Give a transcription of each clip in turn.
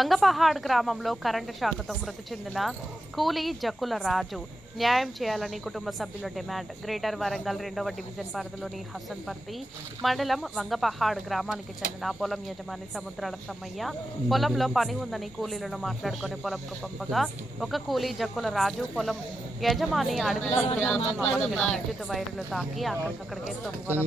వంగపహాడ్ గ్రామంలో కరెంటు షాక్తో మృతి చెందిన కూలీ జక్కుల రాజు న్యాయం చేయాలని కుటుంబ సభ్యుల డిమాండ్. గ్రేటర్ వరంగల్ 2వ డివిజన్ పరిధిలోని హసన్పర్తి మండలం వంగపహాడ్ గ్రామానికి చెందిన పొలం యజమాని సముద్రాల సమ్మయ్య పొలంలో పని ఉందని కూలీలను మాట్లాడుకుని పొలంకు పంపగా ఒక కూలీ జక్కుల రాజు పొలం యజమాని అడవి విద్యుత్ వైర్లు తాకి అక్కడికక్కడికే తొమ్మిది.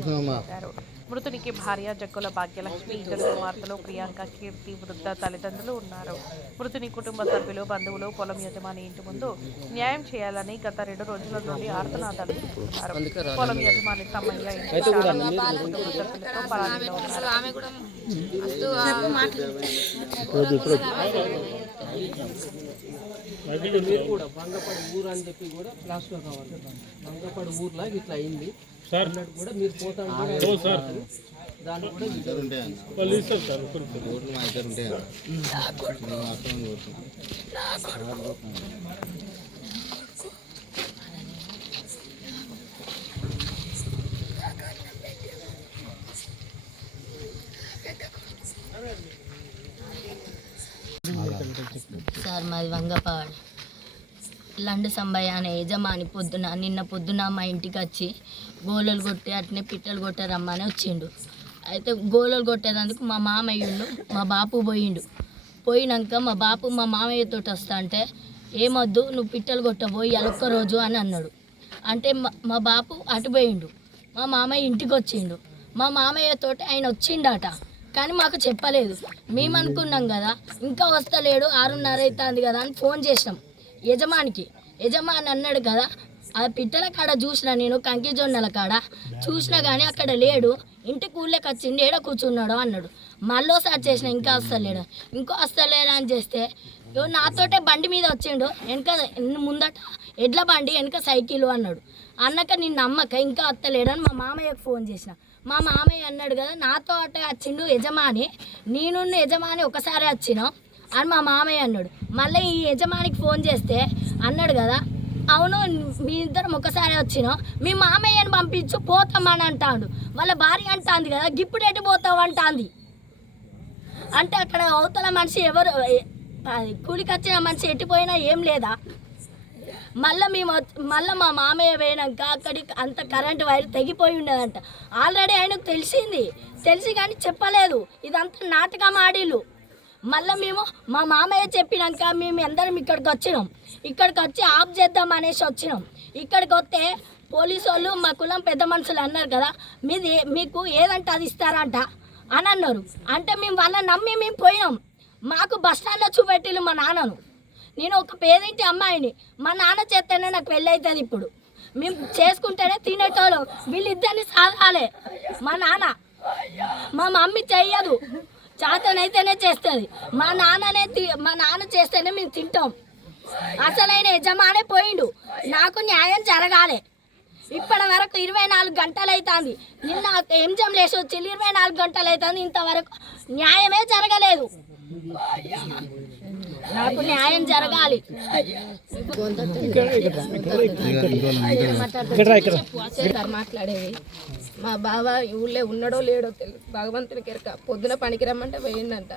మృతునికి భార్య జక్కుల భాగ్యలక్ష్మి, ఇద్దరు కుమార్తెలు ప్రియాంక, కీర్తి, వృద్ధ తల్లిదండ్రులు ఉన్నారు. మృతుని కుటుంబ సభ్యులు, బంధువులు పొలం యజమాని ఇంటి ముందు న్యాయం చేయాలని గత 2 రోజుల నుండి ఆర్తనాదాలు చేస్తున్నారు. పొలం యజమాని సమ్మయ్య ఇంటి మీరు కూడా వంగపడి ఊరు అని చెప్పి కూడా లాస్ట్లో కావాలి. వంగపడి ఊర్లో ఇట్లా అయింది అన్నట్టు కూడా మీరు పోతా దాన్ని సార్ మాది వంగపాడు. లండు సంబయ్య అనే యజమాని నిన్న పొద్దున మా ఇంటికి వచ్చి గోళలు కొట్టి అట్నే పిట్టలు కొట్టారమ్మని వచ్చిండు. అయితే గోళలు కొట్టేందుకు మా మామయ్యుండు మా బాపు పోయినాక మా బాపు మా మామయ్యతో వస్తా అంటే ఏమొద్దు నువ్వు పిట్టలు కొట్టబోయి ఒక్క రోజు అని అన్నాడు. అంటే మా బాపు అటు పోయిండు. మా మామయ్య ఇంటికి వచ్చిండు. మా మామయ్యతో ఆయన వచ్చిండట, కానీ మాకు చెప్పలేదు. మేము అనుకున్నాం కదా ఇంకా వస్తలేడు 6:30 అవుతుంది కదా అని ఫోన్ చేసినాం యజమాని అన్నాడు కదా ఆ పిట్టల కాడ చూసిన నేను కంకి జొన్నల కాడ చూసినా కానీ అక్కడ లేడు, ఇంటికి ఊళ్ళకి వచ్చింది ఏడ కూర్చున్నాడు అన్నాడు. మళ్ళీసారి చేసిన ఇంకా వస్తలేడు అని చేస్తే నాతోటే బండి మీద వచ్చిండు, వెనక ముందట ఎడ్ల బండి వెనక సైకిల్ అన్నాడు. అన్నాక నేను నమ్మక ఇంకా వస్తలేడని మా మామయ్యకు ఫోన్ చేసిన. మా మామయ్య అన్నాడు కదా నాతో అటే వచ్చిండు యజమాని, నేను యజమాని ఒకసారి వచ్చినాం అని మా మామయ్య అన్నాడు. మళ్ళీ ఈ యజమానికి ఫోన్ చేస్తే అన్నాడు కదా అవును మీ ఇద్దరం ఒకసారి వచ్చినాం, మీ మామయ్యని పంపించు పోతామని అంటాడు. వాళ్ళ భార్య అంటాంది కదా గిప్పుడు ఎటు పోతావు అంటాంది. అంటే అక్కడ అవతల మనిషి ఎవరు కూలికి వచ్చిన మనిషి ఎట్టిపోయినా ఏం లేదా. మళ్ళీ మా మామయ్య పోయినాక అక్కడికి అంత కరెంటు వైర్ తెగిపోయి ఉండదంట. ఆల్రెడీ ఆయనకు తెలిసి కానీ చెప్పలేదు. ఇదంతా నాటకం ఆడిలు. మళ్ళీ మా మామయ్య చెప్పినాక మేము అందరం ఇక్కడికి వచ్చి ఆఫ్ చేద్దాం అనేసి వచ్చినాం. ఇక్కడికి వస్తే పోలీసు వాళ్ళు మా కులం పెద్ద మనుషులు అన్నారు కదా మీకు ఏదంటే అది ఇస్తారంట అని అన్నారు. అంటే మేము వాళ్ళని నమ్మి మేము పోయినాం. మాకు బస్ స్టాండ్లో చూపెట్టిళ్ళు మా నాన్నను. నేను ఒక పేదింటి అమ్మాయిని, మా నాన్న చేస్తేనే నాకు పెళ్ళి అవుతుంది. ఇప్పుడు మేము చేసుకుంటేనే తినేటోళ్ళం, వీళ్ళిద్దరిని సాగాలి. మా మమ్మీ చెయ్యదు, చేతనైతేనే చేస్తుంది. మా నాన్న చేస్తేనే మేము తింటాం. అసలైన యజమానే పోయిండు, నాకు న్యాయం జరగాలి. ఇప్పటి వరకు 24 గంటలు అవుతుంది. నిన్న ఎంజం లేచి వచ్చి 24 గంటలు అవుతుంది, ఇంతవరకు న్యాయమే జరగలేదు. నాకు న్యాయం జరగాలి. మాట్లాడేది మా బావ ఊళ్ళో ఉన్నాడో లేడో తెలుసు, భగవంతునికి ఎరక. పొద్దున పనికి రమ్మంటే పోయిందంట.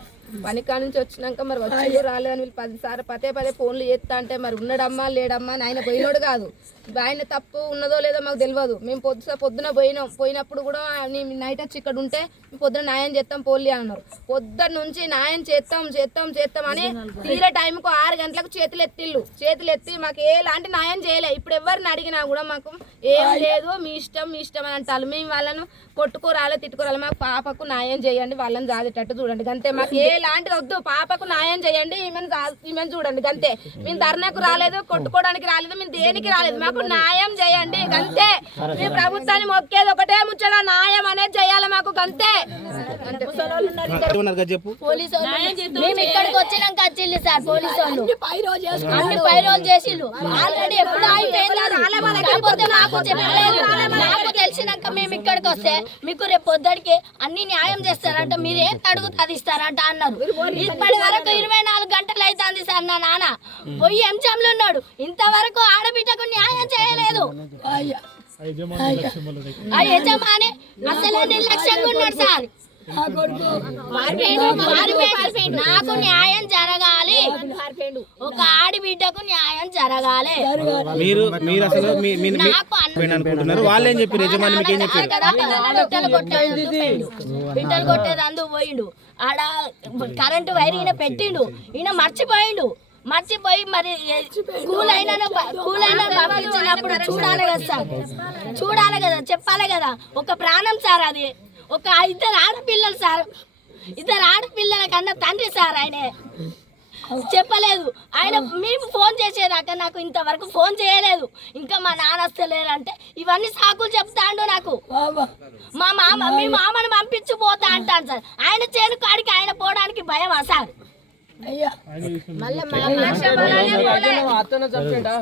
పనికా నుంచి వచ్చినాక మరి వచ్చిందో రాలేదని వీళ్ళు 10 సార్లు పదే ఫోన్లు చేస్తా అంటే మరి ఉన్నాడమ్మా లేడమ్మా అని ఆయన పోయినోడు కాదు. ఆయన తప్పు ఉన్నదో లేదో మాకు తెలియదు. మేము పొద్దున పోయినప్పుడు కూడా నైట్ వచ్చి ఇక్కడ ఉంటే పొద్దున న్యాయం చేస్తాం పోలీ అన్నారు. పొద్దున్న నుంచి న్యాయం చేస్తాం అని తీరే టైంకు 6 గంటలకు చేతులు ఎత్తి మాకు ఎలాంటి న్యాయం చేయలే. ఇప్పుడు ఎవరిని అడిగినా కూడా మాకు ఏం లేదు మీ ఇష్టం అని అంటారు. మేము వాళ్ళను కొట్టుకోరాలే తిట్టుకోరాలి, మాకు పాపకు న్యాయం చేయండి, వాళ్ళని జాదేటట్టు చూడండి గంతే. మాకు ఎలాంటిది వద్దు, పాపకు న్యాయం చేయండి, ఈమెను చూడండి గంతే. మేము ధర్నాకు రాలేదు, కొట్టుకోవడానికి రాలేదు, మేము దేనికి రాలేదు, మాకు న్యాయం చేయండి గంతే. మీ ప్రభుత్వాన్ని మొక్కేది ఒకటే ముచ్చట, న్యాయం అనేది చేయాలి మాకు గంతే. పోలీసు మేము ఇక్కడికి వచ్చినాక వచ్చింది సార్ పోలీసు వాళ్ళు అన్ని పై రోజు చేసిళ్ళు. ఆల్రెడీ ఎప్పుడు అయిపోయింది నాకు తెలిసినాక మేము ఇక్కడికి వస్తే మీకు రేపు పొద్దుడికి అన్ని న్యాయం చేస్తారంట, మీరు ఏం అడుగుతా అది ఇస్తారంట అన్నారు. ఇప్పటి వరకు 24 గంటలు అవుతుంది సార్. నా నాన్న పోయి ఎంచంలో ఉన్నాడు, ఇంతవరకు ఆడబిడ్డకు న్యాయం చేయలేదు. ఆ యజమాని అసలే నిర్లక్ష్యంగా ఉన్నాడు సార్. నాకు న్యాయం జరగాలి. ఒక ఆడిబిడ్డకు న్యాయం జరగాలి. మీరు అసలు నాకు అనుకుంటున్నారు వాళ్ళు ఏం చెప్పారు? యజమాని మీకు ఏం చెప్పారు? పిట్టలు కొట్టేదందుకు పోయిండు. ఆడ కరెంటు వైర్ ఈయన పెట్టిండు, ఈయన మర్చిపోయి మరి కూల్ అయినా పంపించినప్పుడు చూడాలి కదా సార్, చూడాలి కదా, చెప్పాలి కదా. ఒక ప్రాణం సార్, అది ఒక ఇద్దరు ఆడపిల్లలు సార్, ఇద్దరు ఆడపిల్లల కన్నా తండ్రి సార్. ఆయన చెప్పలేదు. ఆయన మేము ఫోన్ చేసేదాకా నాకు ఇంతవరకు ఫోన్ చేయలేదు. ఇంకా మా నాన్న వస్తలేరంటే ఇవన్నీ సాకులు చెప్తాండు నాకు. మీ మామని పంపించిపోతా అంటాను సార్. ఆయన చేను కాడికి ఆయన పోవడానికి భయమా సార్? మళ్ళీ అతను చెప్పండా